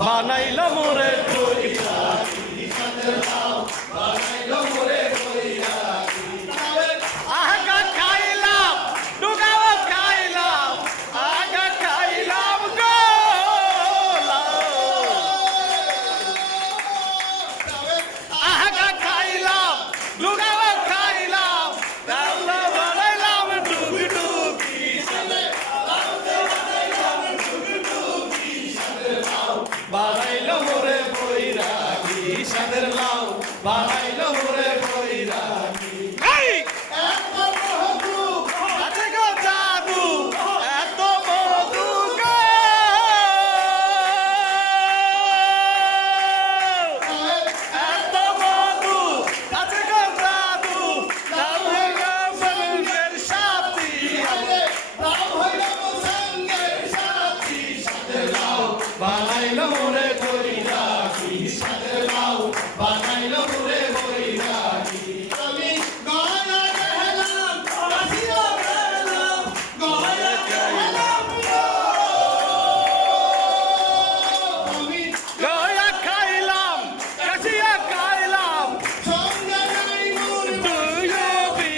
বানাইল মোরে বৈরাগী সাদের লাউ বানাইল মোরে বৈরাগী আগা খাইলাম ডুগাও খাইলাম আগা খাইলাম গো আগা খাইলাম ডুগাও খাইলাম তাহলে বানাইলাম ডুবি ডুবি সাদের লাউ বানাইলাম ডুবি ডুবি সাদের লাউ বানাইল মোরে বৈরাগী সাদের লাউ বানাইল মোরে বৈরাগী এত মধু আছে গো জাদু এত মধু গো এত মধু আছে গো জাদু নাম হইল সঙ্গের সাথী নাম হইল সঙ্গের সাথী সাদের লাউ বানাইল মোরে বৈরাগী সাদের লাউ বানাইল মোরে বৈরাগী আমি গয়া গেলাম কাশিয়া গেলাম গয়া গেলাম আমি গয়া খাইলাম কাশিয়া খাইলাম সঙ্গে যাই মোর দুয়বি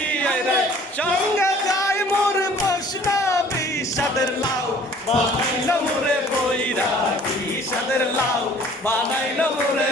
রে সঙ্গে যাই মোর বৈষ্ণবী সাদের লাউ বানাইল মোরে বৈরাগী সাদের লাউ বানাইল মোরে